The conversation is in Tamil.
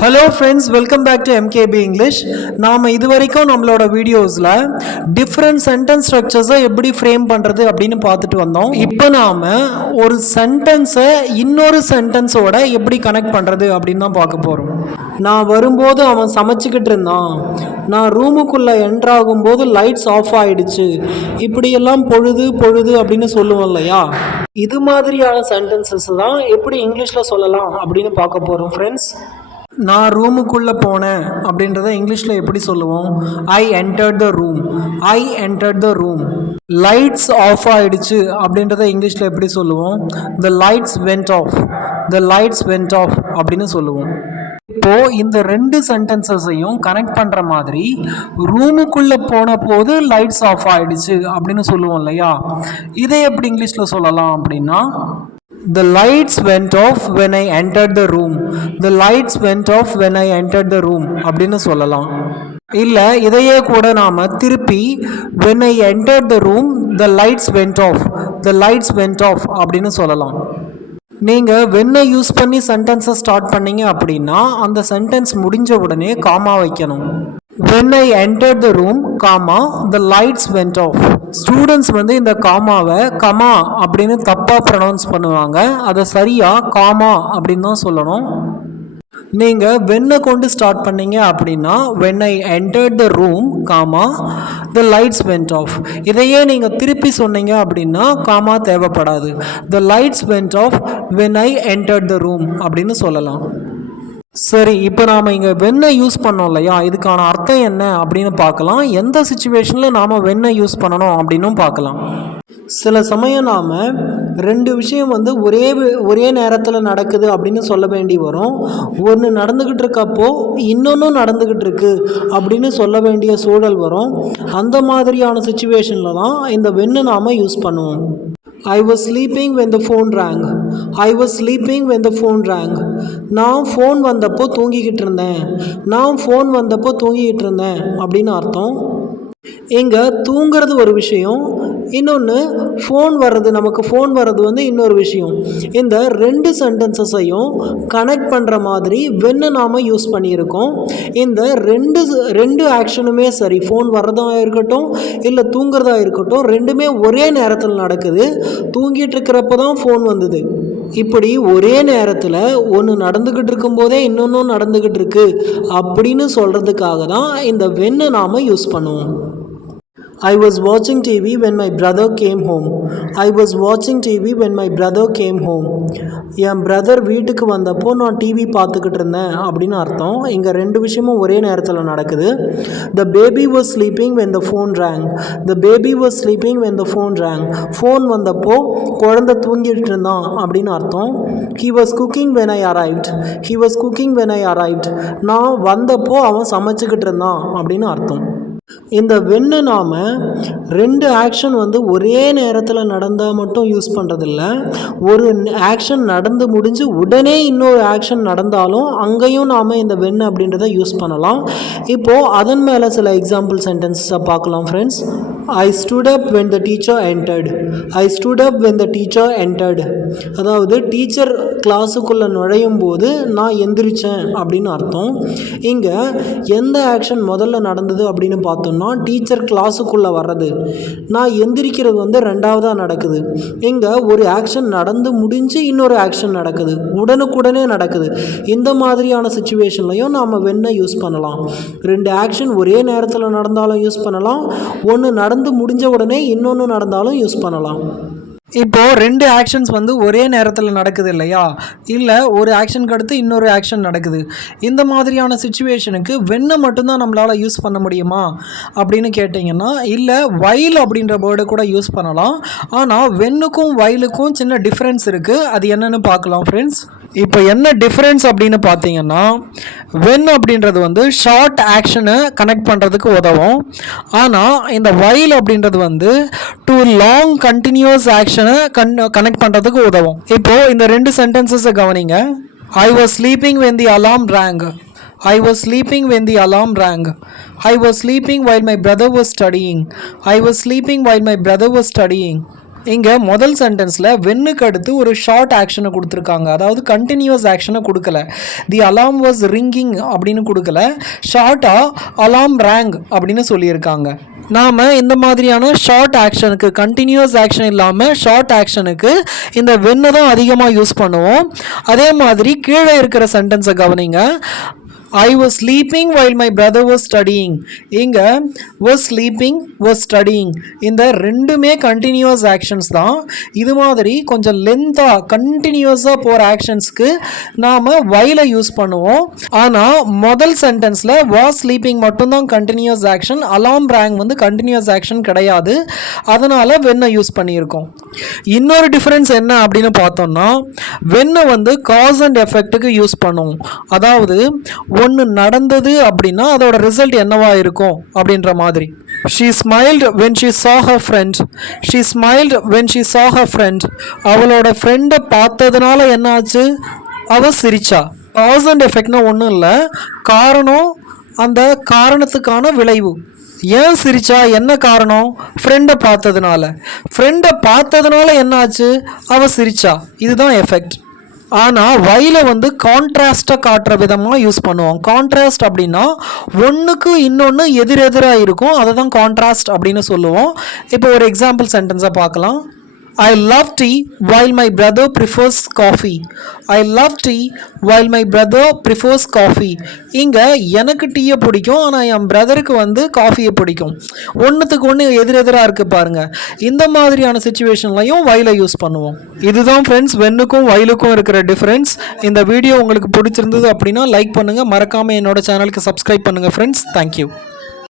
Hello friends, welcome back to MKP English. நாம் இது வரைக்கும் நம்மளோட வீடியோஸில் டிஃப்ரெண்ட் சென்டென்ஸ் ஸ்ட்ரக்சர்ஸை எப்படி ஃப்ரேம் பண்ணுறது அப்படின்னு பார்த்துட்டு வந்தோம். இப்போ நாம் ஒரு சென்டென்ஸை இன்னொரு சென்டென்ஸோட எப்படி கனெக்ட் பண்ணுறது அப்படின்னு தான் பார்க்க போகிறோம். நான் வரும்போது அவன் சமைச்சிக்கிட்டு இருந்தான், நான் ரூமுக்குள்ளே என்ட்ராகும்போது லைட்ஸ் ஆஃப் ஆகிடுச்சு, இப்படியெல்லாம் பொழுது பொழுது அப்படின்னு சொல்லுவோம் இல்லையா? இது மாதிரியான சென்டென்சஸ் தான் எப்படி இங்கிலீஷில் சொல்லலாம் அப்படின்னு பார்க்க போகிறோம் ஃப்ரெண்ட்ஸ். நான் ரூமுக்குள்ளே போனேன் அப்படின்றத இங்கிலீஷில் எப்படி சொல்லுவோம்? I entered the room. I entered the room. Lights off ஆகிடுச்சு அப்படின்றத இங்கிலீஷில் எப்படி சொல்லுவோம்? The lights went off. The lights went off அப்படின்னு சொல்லுவோம். இப்போது இந்த ரெண்டு சென்டென்சஸையும் கனெக்ட் பண்ணுற மாதிரி ரூமுக்குள்ளே போன போது லைட்ஸ் ஆஃப் ஆகிடுச்சு அப்படின்னு சொல்லுவோம் இல்லையா? இதை எப்படி இங்கிலீஷில் சொல்லலாம் அப்படின்னா, The lights went off when I entered the room. The lights went off when I entered the room அப்படின்னு சொல்லலாம். இல்லை, இதையே கூட நாம் திருப்பி when I entered the room the lights went off. The lights went off அப்படின்னு சொல்லலாம். நீங்கள் வென்னை யூஸ் பண்ணி சென்டென்ஸை ஸ்டார்ட் பண்ணீங்க அப்படின்னா அந்த சென்டென்ஸ் முடிஞ்ச உடனே காமா வைக்கணும். When I entered the room, comma, the lights went off. Students இந்த காமாவை கமா அப்படின்னு தப்பாக ப்ரொனவுன்ஸ் பண்ணுவாங்க. அதை சரியாக காமா அப்படின்னு தான் சொல்லணும். நீங்கள் வென்னை கொண்டு ஸ்டார்ட் பண்ணீங்க அப்படின்னா when I entered the room, comma, the lights went off. இதையே நீங்கள் திருப்பி சொன்னீங்க அப்படின்னா காமா தேவைப்படாது. The lights went off when I entered the room அப்படின்னு சொல்லலாம். சரி, இப்போ நாம் இங்கே வென்னை யூஸ் பண்ணோம் இல்லையா? இதுக்கான அர்த்தம் என்ன அப்படின்னு பார்க்கலாம். எந்த சுச்சுவேஷனில் நாம் வென்னை யூஸ் பண்ணணும் அப்படின்னும் பார்க்கலாம். சில சமயம் நாம் ரெண்டு விஷயம் ஒரே நேரத்தில் நடக்குது அப்படின்னு சொல்ல வேண்டி வரும். ஒன்று நடந்துக்கிட்டு இருக்கப்போ இன்னொன்றும் நடந்துக்கிட்டு இருக்கு அப்படின்னு சொல்ல வேண்டிய சூழல் வரும். அந்த மாதிரியான சுச்சுவேஷனில் தான் இந்த வென்னை நாம் யூஸ் பண்ணுவோம். I was sleeping when the phone rang. I was sleeping when the phone rang. நான் ஃபோன் வந்தப்போ தூங்கிக்கிட்டு இருந்தேன் அப்படின்னு அர்த்தம். இங்கே தூங்கிறது ஒரு விஷயம், இன்னொன்று நமக்கு ஃபோன் வர்றது இன்னொரு விஷயம். இந்த ரெண்டு சென்டென்சஸையும் கனெக்ட் பண்ணுற மாதிரி வென்னை நாம் யூஸ் பண்ணியிருக்கோம். இந்த ரெண்டு ஆக்ஷனுமே சரி, ஃபோன் வர்றதா இருக்கட்டும் இல்லை தூங்குறதா இருக்கட்டும், ரெண்டுமே ஒரே நேரத்தில் நடக்குது. தூங்கிட்டு இருக்கிறப்ப தான் ஃபோன் வந்தது. இப்படி ஒரே நேரத்தில் ஒன்று நடந்துக்கிட்டு இருக்கும்போதே இன்னொன்றும் நடந்துக்கிட்டு இருக்கு அப்படின்னு சொல்கிறதுக்காக தான் இந்த வென்னை நாம் யூஸ் பண்ணுவோம். I was watching TV when my brother came home. I was watching TV when my brother came home. N brother வீட்டுக்கு வந்தப்போ நான் டிவி பார்த்துக்கிட்டு இருந்தேன் அப்படின்னு அர்த்தம். இங்கே ரெண்டு விஷயமும் ஒரே நேரத்தில் நடக்குது. The baby was sleeping when the phone rang. The baby was sleeping when the phone rang. Phone வந்தப்போ குழந்தை தூங்கிட்டு இருந்தான் அப்படின்னு அர்த்தம். He was cooking when I arrived. He was cooking when I arrived. நான் வந்தப்போ அவன் சமைச்சிக்கிட்டு இருந்தான் அப்படின்னு அர்த்தம். இந்த வென்னை நாம் ரெண்டு ஆக்ஷன் ஒரே நேரத்தில் நடந்தால் மட்டும் யூஸ் பண்ணுறதில்ல. ஒரு ஆக்ஷன் நடந்து முடிஞ்சு உடனே இன்னொரு ஆக்ஷன் நடந்தாலும் அங்கேயும் நாம் இந்த வென் அப்படின்றத யூஸ் பண்ணலாம். இப்போது அதன் மேலே சில எக்ஸாம்பிள் சென்டென்ஸை பார்க்கலாம் friends. I stood up when the teacher entered. I stood up when the teacher entered. அதாவது டீச்சர் கிளாஸுக்குள்ளே நுழையும் போது நான் எந்திரிச்சேன் அப்படின்னு அர்த்தம். இங்கே எந்த ஆக்ஷன் முதல்ல நடந்தது அப்படின்னு பார்த்தோம்னா டீச்சர் கிளாஸுக்குள்ளே வர்றது. நான் எந்திரிக்கிறது ரெண்டாவதாக நடக்குது. இங்கே ஒரு ஆக்ஷன் நடந்து முடிஞ்சு இன்னொரு ஆக்ஷன் நடக்குது, உடனுக்குடனே நடக்குது. இந்த மாதிரியான சுச்சுவேஷன்லையும் நாம் வென்னை யூஸ் பண்ணலாம். ரெண்டு ஆக்ஷன் ஒரே நேரத்தில் நடந்தாலும் யூஸ் பண்ணலாம், ஒன்று நடந்து முடிஞ்ச உடனே இன்னொன்று நடந்தாலும் யூஸ் பண்ணலாம். இப்போது ரெண்டு ஆக்ஷன்ஸ் ஒரே நேரத்தில் நடக்குது இல்லையா? இல்லை, ஒரு ஆக்ஷனுக்கு அடுத்து இன்னொரு ஆக்ஷன் நடக்குது. இந்த மாதிரியான சுச்சுவேஷனுக்கு வென்னை மட்டும்தான் நம்மளால் யூஸ் பண்ண முடியுமா அப்படின்னு கேட்டிங்கன்னா, இல்லை, வைல் அப்படின்ற வேர்டை கூட யூஸ் பண்ணலாம். ஆனால் வென்னுக்கும் வைலுக்கும் சின்ன டிஃப்ரென்ஸ் இருக்குது. அது என்னென்னு பார்க்கலாம் ஃப்ரெண்ட்ஸ். இப்போ என்ன டிஃப்ரென்ஸ் அப்படின்னு பார்த்தீங்கன்னா, வென் அப்படின்றது ஷார்ட் ஆக்ஷனை கனெக்ட் பண்ணுறதுக்கு உதவும். ஆனால் இந்த வைல் அப்படின்றது டூ லாங் கண்டினியூஸ் ஆக்ஷனை கனெக்ட் பண்ணுறதுக்கு உதவும். இப்போது இந்த ரெண்டு சென்டென்சஸை கவனிங்க. I was sleeping when the alarm rang. I was sleeping when the alarm rang. I was sleeping while my brother was studying. I was sleeping while my brother was studying. இங்கே முதல் சென்டென்ஸில் வென்னுக்கு அடுத்து ஒரு ஷார்ட் ஆக்ஷனை கொடுத்துருக்காங்க. அதாவது கண்டினியூஸ் ஆக்ஷனை கொடுக்கல. தி அலாம் வாஸ் ரிங்கிங் அப்படின்னு கொடுக்கல, ஷார்ட்டாக அலாம் ரேங் அப்படின்னு சொல்லியிருக்காங்க. நாம் இந்த மாதிரியான ஷார்ட் ஆக்ஷனுக்கு, கண்டினியூஸ் ஆக்ஷன் இல்லாமல் ஷார்ட் ஆக்ஷனுக்கு இந்த வென்னு தான் அதிகமாக யூஸ் பண்ணுவோம். அதே மாதிரி கீழே இருக்கிற சென்டென்ஸை கவனிங்க. I was sleeping while my brother was studying. இங்க was sleeping was studying இந்த ரெண்டுமே கண்டினியூஸ் ஆக்ஷன்ஸ் தான். இது மாதிரி கொஞ்சம் லென்த்தாக கண்டினியூஸாக போகிற ஆக்ஷன்ஸ்க்கு நாம் while யூஸ் பண்ணுவோம். ஆனால் முதல் சென்டென்ஸில் was sleeping மட்டும்தான் கண்டினியூஸ் ஆக்ஷன், அலாம் ரேங் வந்து கண்டினியூஸ் ஆக்ஷன் கிடையாது. அதனால் வென்னை யூஸ் பண்ணியிருக்கோம். இன்னொரு டிஃப்ரென்ஸ் என்ன அப்படின்னு பார்த்தோம்னா, வென்னை வந்து காஸ் அண்ட் எஃபெக்ட்டுக்கு யூஸ் பண்ணுவோம். அதாவது ஒன்று நடந்தது அப்படின்னா அதோட ரிசல்ட் என்னவா இருக்கும் அப்படின்ற மாதிரி. She smiled when she saw her friend. She smiled when she saw her friend. அவளோட ஃப்ரெண்டை பார்த்ததுனால என்ன ஆச்சு? அவள் சிரிச்சா. காஸ் அண்ட் எஃபெக்ட்னா ஒன்றும் இல்லை, காரணம் அந்த காரணத்துக்கான விளைவு. ஏன் சிரிச்சா? என்ன காரணம்? ஃப்ரெண்டை பார்த்ததுனால. ஃப்ரெண்டை பார்த்ததுனால என்ன ஆச்சு? அவள் சிரிச்சா. இதுதான் எஃபெக்ட். ஆனால் while வந்து கான்ட்ராஸ்ட்டாக காட்டுற விதமாக யூஸ் பண்ணுவோம். கான்ட்ராஸ்ட் அப்படின்னா ஒன்றுக்கு இன்னொன்று எதிரெதிராக இருக்கும், அதை தான் கான்ட்ராஸ்ட் அப்படின்னு சொல்லுவோம். இப்போ ஒரு எக்ஸாம்பிள் சென்டென்ஸை பார்க்கலாம். I love tea while my brother prefers coffee. I love tea while my brother prefers coffee. இங்கே எனக்கு டீயை பிடிக்கும், ஆனால் என் பிரதருக்கு வந்து காஃபியை பிடிக்கும். ஒன்றுத்துக்கு ஒன்று எதிரெதிராக இருக்குது பாருங்கள். இந்த மாதிரியான சுச்சுவேஷன்லையும் while யூஸ் பண்ணுவோம். இதுதான் ஃப்ரெண்ட்ஸ் வென்னுக்கும் whileக்கும் இருக்கிற டிஃப்ரென்ஸ். இந்த வீடியோ உங்களுக்கு பிடிச்சிருந்தது அப்படின்னா லைக் பண்ணுங்கள், மறக்காமல் என்னோட சேனலுக்கு சப்ஸ்கிரைப் பண்ணுங்கள் ஃப்ரெண்ட்ஸ். தேங்க்யூ.